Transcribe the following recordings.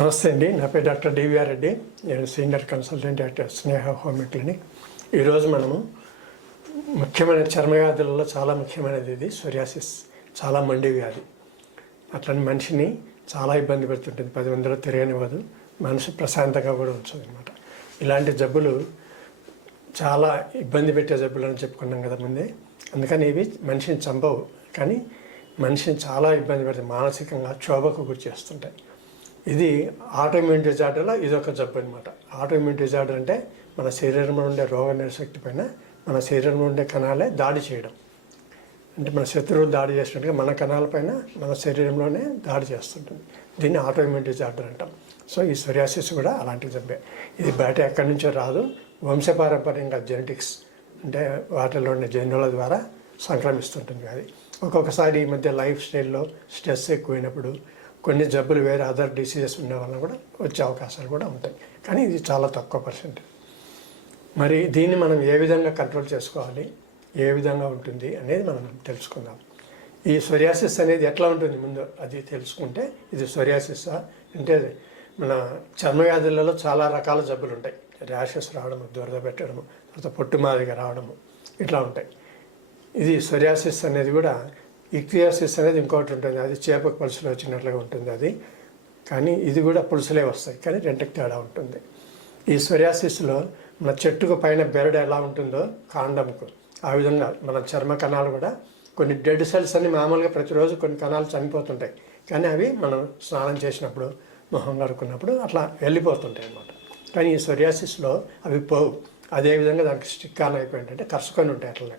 నమస్తే అండి. నా పేరు doctor D V R Reddy. నేను senior consultant doctor Sneha home clinic. ఈరోజు మనము ముఖ్యమైన చర్మవ్యాధులలో చాలా ముఖ్యమైనది ఇది. సొరియాసిస్ చాలా మండి వ్యాధి. అట్లాంటి మనిషిని చాలా ఇబ్బంది పెడుతుంటుంది. పది మందిలో తిరగనివ్వదు మనసు ప్రశాంతంగా కూడా ఉంచదు అనమాట ఇలాంటి జబ్బులు చాలా ఇబ్బంది పెట్టే జబ్బులు అని చెప్పుకున్నాం కదా ముందే. అందుకని ఇవి మనిషిని చంపవు. కానీ మనిషిని చాలా ఇబ్బంది పెడతాయి. మానసికంగా క్షోభకు గురి చేస్తుంటాయి. ఇది ఆటోఇమ్యూన్ డిజార్డర్లో ఇదొక జబ్బు అనమాట ఆటోఇమ్యూన్ డిజార్డర్ అంటే మన శరీరంలో ఉండే రోగ నిరశక్తి పైన మన శరీరంలో ఉండే కణాలే దాడి చేయడం. అంటే మన శత్రువులు దాడి చేసినట్టుగా మన కణాలపైన మన శరీరంలోనే దాడి చేస్తుంటుంది. దీన్ని ఆటోఇమ్యూన్ డిజార్డర్ అంటాం. సో ఈ సొరియాసిస్ కూడా అలాంటి జబ్బే. ఇది బయట ఎక్కడి నుంచో రాదు. వంశపారంపర్యంగా జెనెటిక్స్ అంటే వాటిలో ఉండే జన్యుల ద్వారా సంక్రమిస్తుంటుంది అది. ఒక్కొక్కసారి ఈ మధ్య లైఫ్ స్టైల్లో స్ట్రెస్ ఎక్కువైనప్పుడు కొన్ని జబ్బులు వేరే అదర్ డిసీజెస్ ఉన్న వల్ల కూడా వచ్చే అవకాశాలు కూడా ఉంటాయి. కానీ ఇది చాలా తక్కువ పర్సెంట్ మరి దీన్ని మనం ఏ విధంగా కంట్రోల్ చేసుకోవాలి? ఏ విధంగా ఉంటుంది అనేది మనం తెలుసుకుందాం. ఈ సొరియాసిస్ అనేది ఎట్లా ఉంటుంది ముందు అది తెలుసుకుంటే ఇది సొరియాసిస్ అంటే మన చర్మవ్యాధులలో చాలా రకాల జబ్బులు ఉంటాయి. ర్యాషెస్ రావడము దురద పెట్టడము తర్వాత పొట్టు మాదిరిగా రావడము ఇట్లా ఉంటాయి. ఇది సొరియాసిస్ అనేది కూడా ఇక్తియాసిస్ అనేది ఇంకోటి ఉంటుంది. అది చేపకు పులుసులో వచ్చినట్లుగా ఉంటుంది అది. కానీ ఇది కూడా పులుసులే వస్తాయి. కానీ రెండుకి తేడా ఉంటుంది. ఈ సొరియాసిస్లో మన చెట్టుకు పైన బెరడు ఎలా ఉంటుందో కాండంకు. ఆ విధంగా మన చర్మ కణాలు కూడా కొన్ని డెడ్ సెల్స్ అన్ని మామూలుగా ప్రతిరోజు కొన్ని కణాలు చనిపోతుంటాయి. కానీ అవి మనం స్నానం చేసినప్పుడు మొహం కడుక్కున్నప్పుడు అట్లా వెళ్ళిపోతుంటాయి అన్నమాట. కానీ ఈ సొరియాసిస్లో అవి పోవు. అదేవిధంగా దానికి స్టిక్ ఆన్ అయిపోయి కరుసుకొని ఉంటాయి అట్లనే.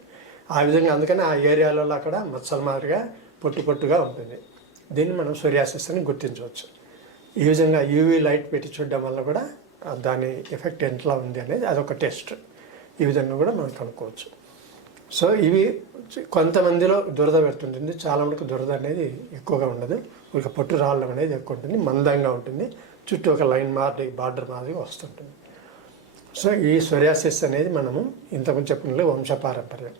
ఆ విధంగా అందుకని ఆ ఏరియాలలో అక్కడ మచ్చల మాదిరిగా పొట్టు పొట్టుగా ఉంటుంది. దీన్ని మనం సూర్యాసిస్ అని గుర్తించవచ్చు. ఈ విధంగా యూవీ లైట్ పెట్టి చూడడం వల్ల కూడా దాని ఎఫెక్ట్ ఎంతలా ఉంది అనేది అదొక టెస్ట్. ఈ విధంగా కూడా మనం కనుక్కోవచ్చు. సో ఇవి కొంతమందిలో దురద పెడుతుంటుంది. చాలా మటుకు దురద అనేది ఎక్కువగా ఉండదు. ఒక పొట్టు రాళ్ళం అనేది ఎక్కువ ఉంటుంది. మందంగా ఉంటుంది. చుట్టూ ఒక లైన్ మాదిరి బార్డర్ మాదిరిగా వస్తుంటుంది. సో ఈ సొరియాసిస్ అనేది మనము ఇంతకుముందు చెప్పినట్లు వంశపారంపర్యం.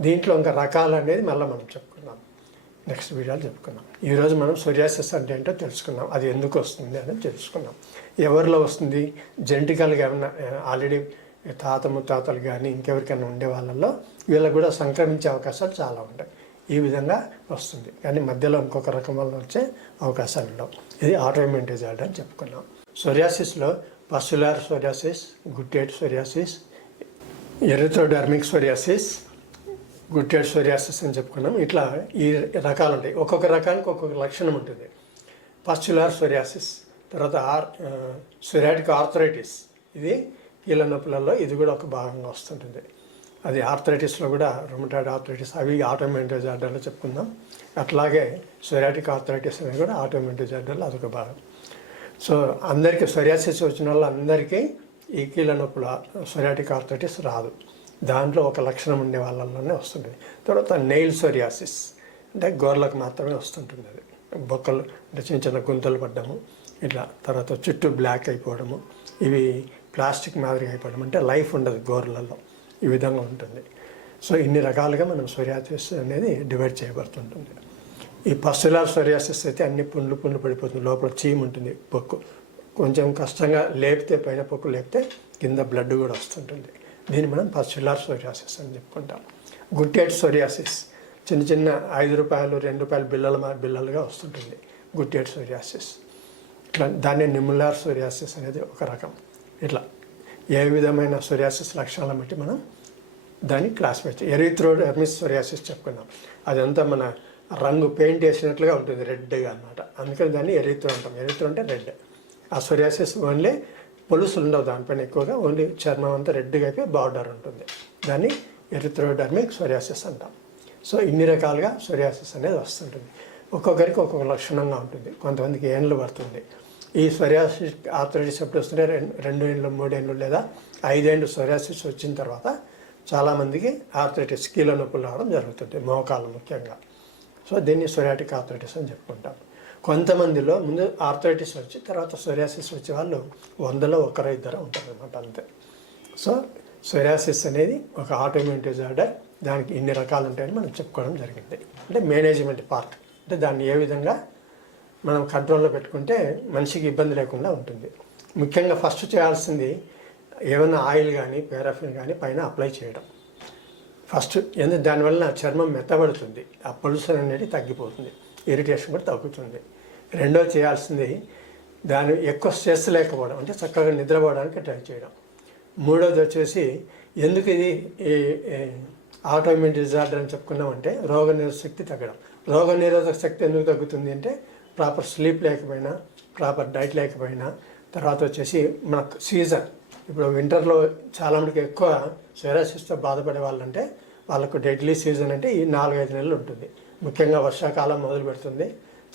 దీంట్లో ఇంకా రకాలు అనేది మళ్ళీ మనం చెప్పుకున్నాం నెక్స్ట్ వీడియోలు చెప్పుకున్నాం ఈరోజు మనం సోరియాసిస్ అంటే ఏంటో తెలుసుకున్నాం. అది ఎందుకు వస్తుంది అని తెలుసుకున్నాం. ఎవరిలో వస్తుంది? జెంటికల్గా ఏమన్నా ఆల్రెడీ తాత ముత్తాతలు కానీ ఇంకెవరికైనా ఉండే వాళ్ళల్లో వీళ్ళకు కూడా సంక్రమించే అవకాశాలు చాలా ఉంటాయి. ఈ విధంగా వస్తుంది. కానీ మధ్యలో ఇంకొక రకం వల్ల వచ్చే అవకాశాలు ఉండవు. ఇది ఆటోఇమ్యూన్ డిజార్డర్ అని చెప్పుకున్నాం. సొరియాసిస్లో pustular psoriasis guttate psoriasis erythrodermic psoriasis guttate psoriasis అని చెప్పుకున్నాం. ఇట్లా ఈ రకాలు ఉంటాయి ఒక్కొక్క రకానికి ఒక్కొక్క లక్షణం ఉంటుంది. పస్చులార్ సోరియాసిస్ తర్వాత ఆర్ సొరియాటిక్ ఆర్థరైటిస్. ఇది కీళ్ళ నొప్పులలో ఇది కూడా ఒక భాగంగా వస్తుంటుంది. అది ఆర్థరైటిస్లో కూడా రొమటాయిడ్ ఆర్థరైటిస్ అవి ఆటోమేటిక్ డిజార్డర్లో చెప్పుకుందాం. అట్లాగే సొరాటిక్ ఆర్థరైటిస్ అనేది కూడా ఆటోమేటిక్ డిజార్డర్లో అదొక భాగం. సో అందరికీ సొరియాసిస్ వచ్చిన వాళ్ళందరికీ ఈ కీళ్ళ నొప్పుల సొరాటిక్ ఆర్థరైటిస్ రాదు. దాంట్లో ఒక లక్షణం ఉండే వాళ్ళల్లోనే వస్తుంటుంది. తర్వాత నెయిల్ సోరియాసిస్ అంటే గోర్లకు మాత్రమే వస్తుంటుంది అది బొక్కలు అంటే చిన్న చిన్న గుంతలు పడ్డము ఇట్లా తర్వాత చుట్టూ బ్లాక్ అయిపోవడము ఇవి ప్లాస్టిక్ మాదిరిగా అయిపోవడం అంటే లైఫ్ ఉండదు గోర్లలో. ఈ విధంగా ఉంటుంది. సో ఇన్ని రకాలుగా మనం సోరియాసిస్ అనేది డివైడ్ చేయబడుతుంటుంది. ఈ పస్టులార్ సోరియాసిస్ అయితే అన్ని పుండ్లు పుండ్లు పడిపోతుంది. లోపల చీమ్ ఉంటుంది పొక్కు కొంచెం కష్టంగా లేపితే పైన పొక్కు లేపితే కింద బ్లడ్ కూడా వస్తుంటుంది. దీన్ని మనం పస్టులార్ సోరియాసిస్ అని చెప్పుకుంటాం. గుట్టేట్ సోరియాసిస్ చిన్న చిన్న ఐదు రూపాయలు రెండు రూపాయలు బిల్లల మా బిల్లలుగా వస్తుంటుంది. Guttate psoriasis. ఇట్లా దాన్ని నిమ్ములార్ సోరియాసిస్ అనేది ఒక రకం. ఇట్లా ఏ విధమైన సోరియాసిస్ లక్షణాలను బట్టి మనం దాన్ని క్లాసిఫై ఎరిత్రో ఎర్మిస్ సోరియాసిస్ చెప్పుకున్నాం. అదంతా మన రంగు పెయింట్ వేసినట్లుగా ఉంటుంది రెడ్గా అనమాట అందుకని దాన్ని ఎరిత్రో అంటాం. ఎరిత్రో అంటే రెడ్. ఆ సోరియాసిస్ ఓన్లీ పొలుసులు ఉండవు దానిపైన ఎక్కువగా ఓన్లీ చర్మం అంతా రెడ్గా అయిపోయి బార్డర్ ఉంటుంది. దాన్ని ఎరిథ్రోడర్మిక్ సొరియాసిస్ అంటాం. సో ఇన్ని రకాలుగా సొరియాసిస్ అనేది వస్తుంటుంది. ఒక్కొక్కరికి ఒక్కొక్క లక్షణంగా ఉంటుంది. కొంతమందికి ఏండ్లు పడుతుంది. ఈ సొరియాసిస్ ఆర్థరైటిస్ ఎప్పుడు వస్తుంటే రెండు రెండు ఏళ్ళు మూడేళ్ళు లేదా ఐదేండ్లు సొరియాసిస్ వచ్చిన తర్వాత చాలామందికి ఆర్థరైటిస్ కీళ్ళ నొప్పులు రావడం జరుగుతుంది మోకాలు ముఖ్యంగా. సో దీన్ని సొరియాటిక్ ఆర్థరైటిస్ అని చెప్పుకుంటాం. కొంతమందిలో ముందు ఆర్థరైటిస్ వచ్చి తర్వాత సోరియాసిస్ వచ్చే వాళ్ళు వందలో ఒకరో ఇద్దరు ఉంటారు అనమాట అంతే. సో సోరియాసిస్ అనేది ఒక ఆటోఇమ్యూన్ డిజార్డర్ దానికి ఇన్ని రకాలు ఉంటాయని మనం చెప్పుకోవడం జరిగింది. అంటే మేనేజ్మెంట్ పార్ట్. అంటే దాన్ని ఏ విధంగా మనం కంట్రోల్లో పెట్టుకుంటే మనిషికి ఇబ్బంది లేకుండా ఉంటుంది. ముఖ్యంగా ఫస్ట్ చేయాల్సింది ఏమైనా ఆయిల్ కానీ పారాఫిన్ కానీ పైన అప్లై చేయడం. ఫస్ట్ ఎందుకు దానివల్ల చర్మం మెత్తబడుతుంది. ఆ పొల్యూషన్ అనేది తగ్గిపోతుంది. ఇరిటేషన్ కూడా తగ్గుతుంది. రెండో చేయాల్సింది దాని ఎక్కువ స్ట్రెస్ లేకపోవడం అంటే చక్కగా నిద్రపోవడానికి ట్రై చేయడం. మూడోది వచ్చేసి ఎందుకు ఇది ఈ ఆటోమిన్ డిజార్డర్ అని చెప్పుకున్నామంటే రోగ నిరోధక శక్తి తగ్గడం. రోగ నిరోధక శక్తి ఎందుకు తగ్గుతుంది అంటే ప్రాపర్ స్లీప్ లేకపోయినా ప్రాపర్ డైట్ లేకపోయినా తర్వాత వచ్చేసి మనకు సీజన్. ఇప్పుడు వింటర్లో చాలా మందికి ఎక్కువ సెరాసిస్తో బాధపడే వాళ్ళంటే వాళ్ళకు డెడ్లీ సీజన్ అంటే ఈ నాలుగైదు నెలలు ఉంటుంది. ముఖ్యంగా వర్షాకాలం మొదలు పెడుతుంది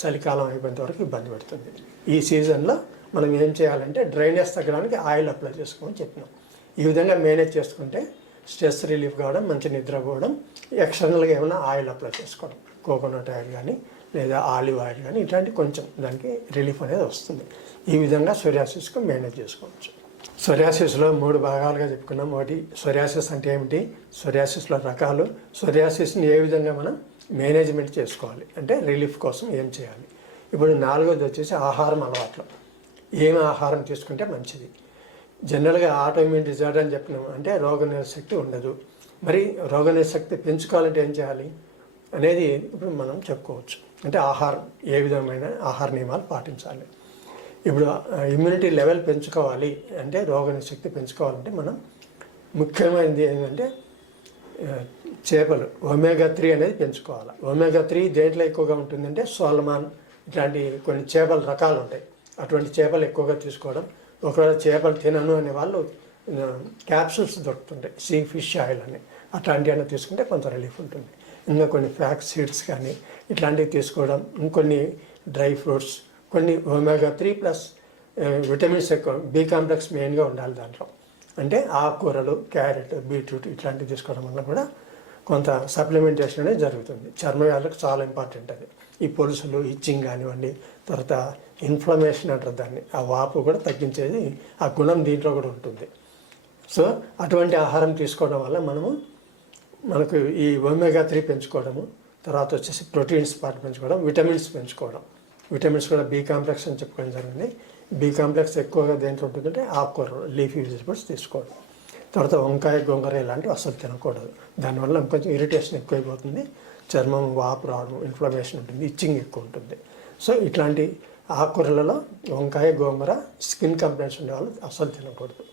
చలికాలం అయిపోయేంత వరకు ఇబ్బంది పెడుతుంది. ఈ సీజన్లో మనం ఏం చేయాలంటే డ్రైనేజ్ తగ్గడానికి ఆయిల్ అప్లై చేసుకోమని చెప్పినాం. ఈ విధంగా మేనేజ్ చేసుకుంటే స్ట్రెస్ రిలీఫ్ కావడం మంచి నిద్ర పోవడం ఎక్స్టర్నల్గా ఏమైనా ఆయిల్ అప్లై చేసుకోవడం కోకోనట్ ఆయిల్ కానీ లేదా ఆలివ్ ఆయిల్ కానీ ఇట్లాంటి కొంచెం దానికి రిలీఫ్ అనేది వస్తుంది. ఈ విధంగా సొరియాసిస్కు మేనేజ్ చేసుకోవచ్చు. సొరియాసిస్లో మూడు భాగాలుగా చెప్పుకున్నాం. ఒకటి సొరియాసిస్ అంటే ఏమిటి? సొరియాసిస్లో రకాలు. సొరియాసిస్ని ఏ విధంగా మనం మేనేజ్మెంట్ చేసుకోవాలి. అంటే రిలీఫ్ కోసం ఏం చేయాలి? ఇప్పుడు నాలుగోది వచ్చేసి ఆహారం అలవాట్లు. ఏం ఆహారం తీసుకుంటే మంచిది? జనరల్గా ఆటోమ్యూన్ డిజార్డర్ అని చెప్పినాం అంటే రోగ శక్తి ఉండదు. మరి రోగ శక్తి పెంచుకోవాలంటే ఏం చేయాలి? అనేది ఇప్పుడు మనం చెప్పుకోవచ్చు. అంటే ఆహారం ఏ విధమైన ఆహార నియమాలు పాటించాలి? ఇప్పుడు ఇమ్యూనిటీ లెవెల్ పెంచుకోవాలి. అంటే రోగ శక్తి పెంచుకోవాలంటే మనం ముఖ్యమైనది ఏంటంటే చేపలు. ఒమేగా త్రీ అనేది పెంచుకోవాలి. ఒమేగా త్రీ దేంట్లో ఎక్కువగా ఉంటుందంటే సోల్మాన్ ఇట్లాంటి కొన్ని చేపల రకాలు ఉంటాయి. అటువంటి చేపలు ఎక్కువగా తీసుకోవడం. ఒకవేళ చేపలు తినను అనే వాళ్ళు క్యాప్సూల్స్ దొరుకుతుంటాయి. సీ ఫిష్ ఆయిల్ అని. అట్లాంటివన్నీ తీసుకుంటే కొంత రిలీఫ్ ఉంటుంది. ఇంకా కొన్ని ఫ్యాక్స్ సీడ్స్ కానీ ఇట్లాంటివి తీసుకోవడం. ఇంకొన్ని డ్రై ఫ్రూట్స్ కొన్ని ఒమేగా త్రీ ప్లస్ విటమిన్స్ ఎక్కువ. బి కాంప్లెక్స్ మెయిన్గా ఉండాలి దాంట్లో. అంటే ఆకుకూరలు క్యారెట్ బీట్రూట్ ఇట్లాంటివి తీసుకోవడం వల్ల కూడా కొంత సప్లిమెంటేషన్ అనేది జరుగుతుంది. చర్మవ్యాధులకు చాలా ఇంపార్టెంట్ అది. ఈ పొలుసులు ఇచ్చింగ్ కానివ్వండి తర్వాత ఇన్ఫ్లమేషన్ అంటారు దాన్ని. ఆ వాపు కూడా తగ్గించేది ఆ గుణం దీంట్లో కూడా ఉంటుంది. సో అటువంటి ఆహారం తీసుకోవడం వల్ల మనము మనకు ఈ ఒమేగా త్రీ పెంచుకోవడము తర్వాత వచ్చేసి ప్రోటీన్స్ పార్ట్ పెంచుకోవడం విటమిన్స్ పెంచుకోవడం. విటమిన్స్ కూడా బి కాంప్లెక్స్ అని చెప్పుకోవడం జరిగింది. బి కాంప్లెక్స్ ఎక్కువగా దేంట్లో ఉంటుందంటే ఆకుకూరలు లీఫీ వెజిటబుల్స్ తీసుకోవడం. తర్వాత వంకాయ గొంగర ఇలాంటివి అస్సలు తినకూడదు. దానివల్ల కొంచెం ఇరిటేషన్ ఎక్కువైపోతుంది. చర్మం వాపు రావడం ఇన్ఫ్లమేషన్ ఉంటుంది ఇచ్చింగ్ ఎక్కువ ఉంటుంది. సో ఇట్లాంటి ఆకుకూరలలో వంకాయ గోంగూర స్కిన్ కంప్లైంట్స్ ఉండే వాళ్ళు అస్సలు తినకూడదు.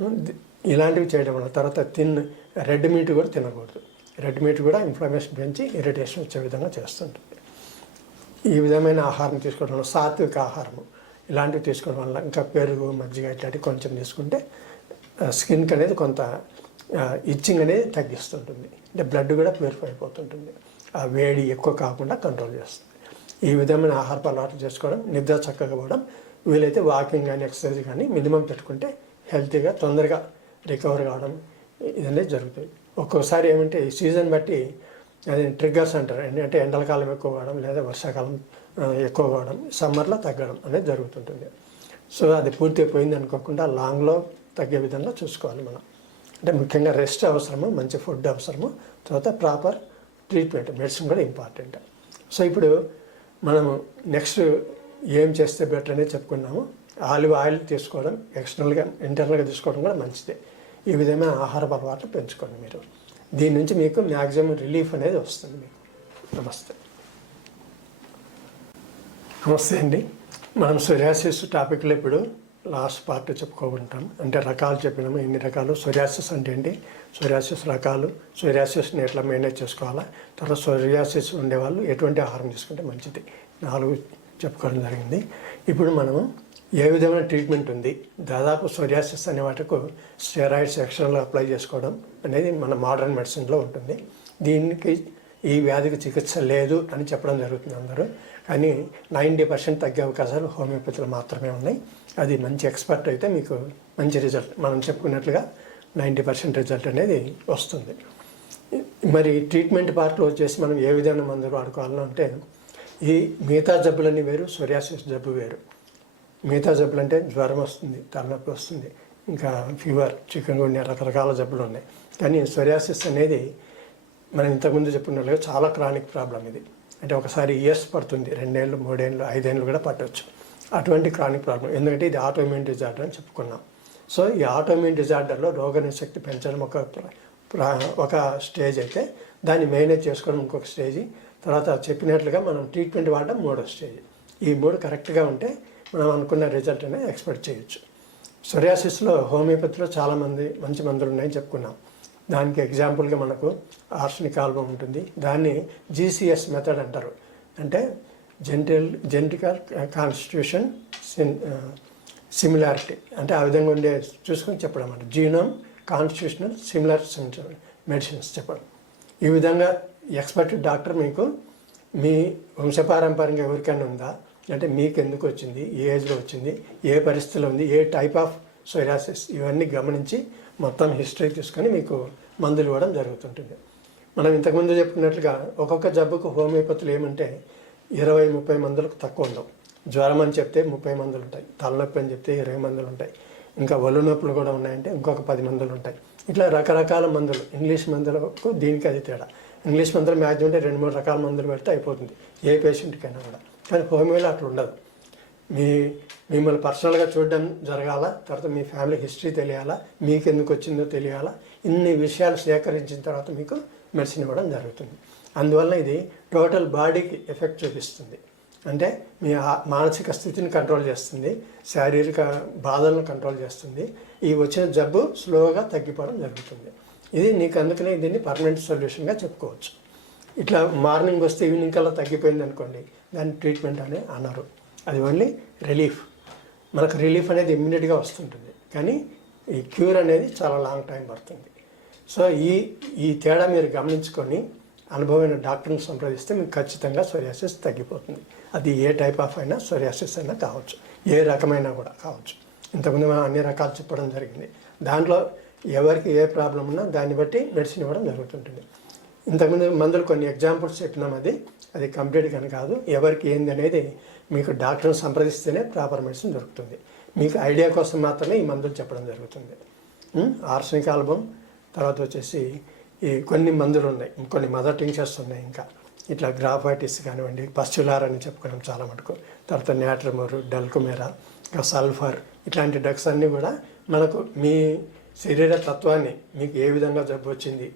Hmm, ఇలాంటివి చేయడం వల్ల తర్వాత తిన్ రెడ్ మీట్ కూడా తినకూడదు. రెడ్ మీట్ కూడా ఇన్ఫ్లమేషన్ పెంచి ఇరిటేషన్ వచ్చే విధంగా చేస్తుంటుంది. ఈ విధమైన ఆహారం తీసుకోవడం వల్ల సాత్విక ఆహారము ఇలాంటివి తీసుకోవడం వల్ల ఇంకా పెరుగు మజ్జిగ ఇట్లాంటివి కొంచెం తీసుకుంటే స్కిన్కి అనేది కొంత ఇచ్చింగ్ అనేది తగ్గిస్తుంటుంది. అంటే బ్లడ్ కూడా ప్యూరిఫై అయిపోతుంటుంది. ఆ వేడి ఎక్కువ కాకుండా కంట్రోల్ చేస్తుంది. ఈ విధమైన ఆహారపు అలవాట్లు చేసుకోవడం నిద్ర చక్కగా పోవడం వీలైతే వాకింగ్ కానీ ఎక్సర్సైజ్ కానీ మినిమం పెట్టుకుంటే హెల్తీగా తొందరగా రికవర్ కావడం ఇదనేది జరుగుతుంది. ఒక్కోసారి ఏమంటే ఈ సీజన్ బట్టి అది ట్రిగ్గర్స్ అంటారు. ఏంటంటే ఎండలకాలం ఎక్కువ కావడం లేదా వర్షాకాలం ఎక్కువ కావడం సమ్మర్లో తగ్గడం అనేది జరుగుతుంటుంది. సో అది పూర్తి పోయింది అనుకోకుండా లాంగ్లో తగ్గే విధంగా చూసుకోవాలి మనం. అంటే ముఖ్యంగా రెస్ట్ అవసరము మంచి ఫుడ్ అవసరము తర్వాత ప్రాపర్ ట్రీట్మెంట్ మెడిసిన్ కూడా ఇంపార్టెంట్. సో ఇప్పుడు మనము నెక్స్ట్ ఏం చేస్తే బెటర్ అనేది చెప్పుకున్నాము. ఆలివ్ ఆయిల్ తీసుకోవడం ఎక్స్టర్నల్గా ఇంటర్నల్గా తీసుకోవడం కూడా మంచిదే. ఈ విధమైన ఆహార అలవాట్లు పెంచుకోండి మీరు. దీని నుంచి మీకు మ్యాక్సిమం రిలీఫ్ అనేది వస్తుంది మీకు. నమస్తే. నమస్తే అండి. మనం సొరియాసిస్ టాపిక్లో ఇప్పుడు లాస్ట్ పార్ట్ చెప్పుకోకుంటాం అంటే రకాలు చెప్పినాము. ఎన్ని రకాలు? సొరియాసిస్ అంటే ఏంటి? సొరియాసిస్ రకాలు. సొరియాసిస్ని ఎట్లా మేనేజ్ చేసుకోవాలా? తర్వాత సొరియాసిస్ ఉండేవాళ్ళు ఎటువంటి ఆహారం తీసుకుంటే మంచిది? నాలుగు చెప్పుకోవడం జరిగింది. ఇప్పుడు మనము ఏ విధమైన ట్రీట్మెంట్ ఉంది? దాదాపు సొరియాసిస్ అనే వాటికు స్టెరాయిడ్స్ ఎక్స్ట్రాలు అప్లై చేసుకోవడం అనేది మన మోడర్న్ మెడిసిన్లో ఉంటుంది. దీనికి ఈ వ్యాధికి చికిత్స లేదు అని చెప్పడం జరుగుతుంది అందరూ. కానీ నైంటీ పర్సెంట్ తగ్గే అవకాశాలు హోమియోపతిలో మాత్రమే ఉన్నాయి. అది మంచి ఎక్స్పర్ట్ అయితే మీకు మంచి రిజల్ట్. మనం చెప్పుకున్నట్లుగా నైంటీ పర్సెంట్ రిజల్ట్ అనేది వస్తుంది. మరి ట్రీట్మెంట్ పార్ట్లో వచ్చేసి మనం ఏ విధమైన మందులు వాడుకోవాలని అంటే ఈ మిగతా జబ్బులన్నీ వేరు సొరియాసిస్ జబ్బు వేరు. మిగతా జబ్బులు అంటే జ్వరం వస్తుంది తలనొప్పి వస్తుంది ఇంకా ఫీవర్ చికెన్ గుండె రకరకాల జబ్బులు ఉన్నాయి. కానీ సొరియాసిస్ అనేది మనం ఇంతకుముందు చెప్పుకున్నట్లుగా చాలా క్రానిక్ ప్రాబ్లం ఇది. అంటే ఒకసారి ఇయర్స్ పడుతుంది రెండేళ్ళు మూడేళ్ళు ఐదేళ్ళు కూడా పట్టవచ్చు అటువంటి క్రానిక్ ప్రాబ్లం ఎందుకంటే ఇది ఆటోమ్యూన్ డిజార్డర్ అని చెప్పుకున్నాం. సో ఈ ఆటోమ్యూన్ డిజార్డర్లో రోగనిశక్తి పెంచడం ఒక ఒక స్టేజ్ అయితే దాన్ని మేనేజ్ చేసుకోవడం ఇంకొక స్టేజ్ తర్వాత చెప్పినట్లుగా మనం ట్రీట్మెంట్ వాడడం మూడో స్టేజ్ ఈ మూడు కరెక్ట్గా ఉంటే మనం అనుకున్న రిజల్ట్ అనేది ఎక్స్పెక్ట్ చేయొచ్చు. సొరియాసిస్లో హోమియోపతిలో చాలామంది మంచి మందులు ఉన్నాయని చెప్పుకున్నాం. దానికి ఎగ్జాంపుల్గా మనకు ఆర్సనిక్ ఆల్బమ్ ఉంటుంది. దాన్ని జీసీఎస్ మెథడ్ అంటారు. అంటే జెంటల్ జెంటికల్ కాన్స్టిట్యూషన్ సిన్ సిమిలారిటీ. అంటే ఆ విధంగా ఉండే చూసుకొని చెప్పడం అంటే జీనోమ్ కాన్స్టిట్యూషనల్ సిమిలర్ మెడిసిన్స్ చెప్పడం. ఈ విధంగా ఎక్స్పర్ట్ డాక్టర్ మీకు మీ వంశపారంపర్యంగా ఎవరికైనా ఉందా? అంటే మీకు ఎందుకు వచ్చింది? ఏ ఏజ్లో వచ్చింది? ఏ పరిస్థితిలో ఉంది? ఏ టైప్ ఆఫ్ సొరాసిస్ ఇవన్నీ గమనించి మొత్తం హిస్టరీ తీసుకొని మీకు మందులు ఇవ్వడం జరుగుతుంటుంది. మనం ఇంతకుముందు చెప్పుకున్నట్లుగా ఒక్కొక్క జబ్బుకు హోమియోపతులు ఏమంటే ఇరవై ముప్పై మందులకు తక్కువ ఉండవు. జ్వరం అని చెప్తే ముప్పై మందులు ఉంటాయి తలనొప్పి అని చెప్తే ఇరవై మందులు ఉంటాయి ఇంకా ఒళ్ళు నొప్పులు కూడా ఉన్నాయంటే ఇంకొక పది మందులు ఉంటాయి ఇట్లా రకరకాల మందులు ఇంగ్లీష్ మందులకు దీనికి అది తేడా. ఇంగ్లీష్ మందులు మ్యాక్సిమం అంటే రెండు మూడు రకాల మందులు పెడితే అయిపోతుంది. ఏ పేషెంట్కైనా కూడా. కానీ హోమియోలో అట్లా ఉండదు. మీ మిమ్మల్ని పర్సనల్గా చూడడం జరగాల? తర్వాత మీ ఫ్యామిలీ హిస్టరీ తెలియాలా? మీకు ఎందుకు వచ్చిందో తెలియాలా? ఇన్ని విషయాలు సేకరించిన తర్వాత మీకు మెడిసిన్ ఇవ్వడం జరుగుతుంది. అందువల్ల ఇది టోటల్ బాడీకి ఎఫెక్ట్ చూపిస్తుంది. అంటే మీ మానసిక స్థితిని కంట్రోల్ చేస్తుంది. శారీరక బాధలను కంట్రోల్ చేస్తుంది. ఈ వచ్చిన జబ్బు స్లోగా తగ్గిపోవడం జరుగుతుంది. ఇది నీకు అందుకనే దీన్ని పర్మనెంట్ సొల్యూషన్గా చెప్పుకోవచ్చు. ఇట్లా మార్నింగ్ వస్తే ఈవినింగ్ కల్లా తగ్గిపోయింది అనుకోండి దాన్ని ట్రీట్మెంట్ అని అన్నారు. అది ఓన్లీ రిలీఫ్. మనకు రిలీఫ్ అనేది ఇమ్మీడియట్గా వస్తుంటుంది. కానీ ఈ క్యూర్ అనేది చాలా లాంగ్ టైం పడుతుంది. సో ఈ ఈ తేడా మీరు గమనించుకొని అనుభవమైన డాక్టర్ని సంప్రదిస్తే మీకు ఖచ్చితంగా సొరియాసిస్ తగ్గిపోతుంది. అది ఏ టైప్ ఆఫ్ అయినా సొరియాసిస్ అయినా కావచ్చు. ఏ రకమైనా కూడా కావచ్చు. ఇంతకుముందు మనం అన్ని రకాలు చెప్పడం జరిగింది. దాంట్లో ఎవరికి ఏ ప్రాబ్లం ఉన్నా దాన్ని బట్టి మెడిసిన్ ఇవ్వడం జరుగుతుంటుంది. ఇంతకుముందు మందులు కొన్ని ఎగ్జాంపుల్స్ చెప్పినాం అది. అది కంప్లీట్ కానీ కాదు. ఎవరికి ఏంది అనేది మీకు డాక్టర్ని సంప్రదిస్తేనే ప్రాపర్ మెడిసిన్ దొరుకుతుంది. మీకు ఐడియా కోసం మాత్రమే ఈ మందులు చెప్పడం జరుగుతుంది. ఆర్సనిక్ ఆల్బమ్ తర్వాత వచ్చేసి ఈ కొన్ని మందులు ఉన్నాయి. కొన్ని మదర్ టింక్చర్స్ ఉన్నాయి ఇంకా. ఇట్లా గ్రాఫైటిస్ కానివ్వండి పస్చులార్ అని చెప్పుకున్నాం చాలా మటుకు. తర్వాత నేట్రమోరు డల్కుమేరా ఇంకా సల్ఫర్ ఇట్లాంటి డ్రగ్స్ అన్నీ కూడా మనకు మీ శరీర తత్వాన్ని మీకు ఏ విధంగా జబ్బు వచ్చింది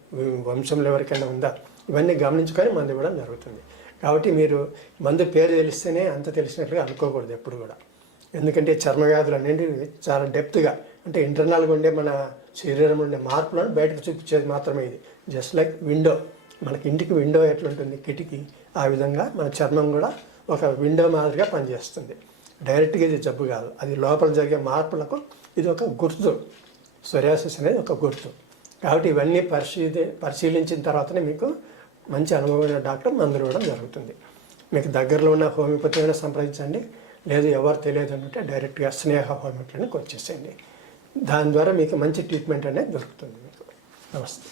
వంశంలో ఎవరికైనా ఉందా? ఇవన్నీ గమనించుకొని మందు ఇవ్వడం జరుగుతుంది. కాబట్టి మీరు మందు పేరు తెలిస్తేనే అంత తెలిసినట్లుగా అనుకోకూడదు ఎప్పుడు కూడా. ఎందుకంటే చర్మ వ్యాధులు అనేవి చాలా డెప్త్గా అంటే ఇంటర్నల్గా ఉండే మన శరీరంలో ఉండే మార్పులను బయటకు చూపించేది మాత్రమే ఇది. జస్ట్ లైక్ విండో మనకి ఇంటికి విండో ఎట్లుంటుంది? కిటికీ. ఆ విధంగా మన చర్మం కూడా ఒక విండో మాదిరిగా పనిచేస్తుంది. డైరెక్ట్గా ఇది జబ్బు కాదు. అది లోపల జరిగే మార్పులకు ఇది ఒక గుర్తు. సొరియాసిస్ అనేది ఒక గుర్తు. కాబట్టి ఇవన్నీ పరిశీలి పరిశీలించిన తర్వాతనే మీకు మంచి అనుభవమైన డాక్టర్ మందులు ఇవ్వడం జరుగుతుంది. మీకు దగ్గరలో ఉన్న హోమియోపతి అయినా సంప్రదించండి. లేదు ఎవరు తెలియదు అంటే డైరెక్ట్గా స్నేహ హోమియోపతికి వచ్చేసేయండి. దాని ద్వారా మీకు మంచి ట్రీట్మెంట్ అనేది దొరుకుతుంది మీకు. నమస్తే.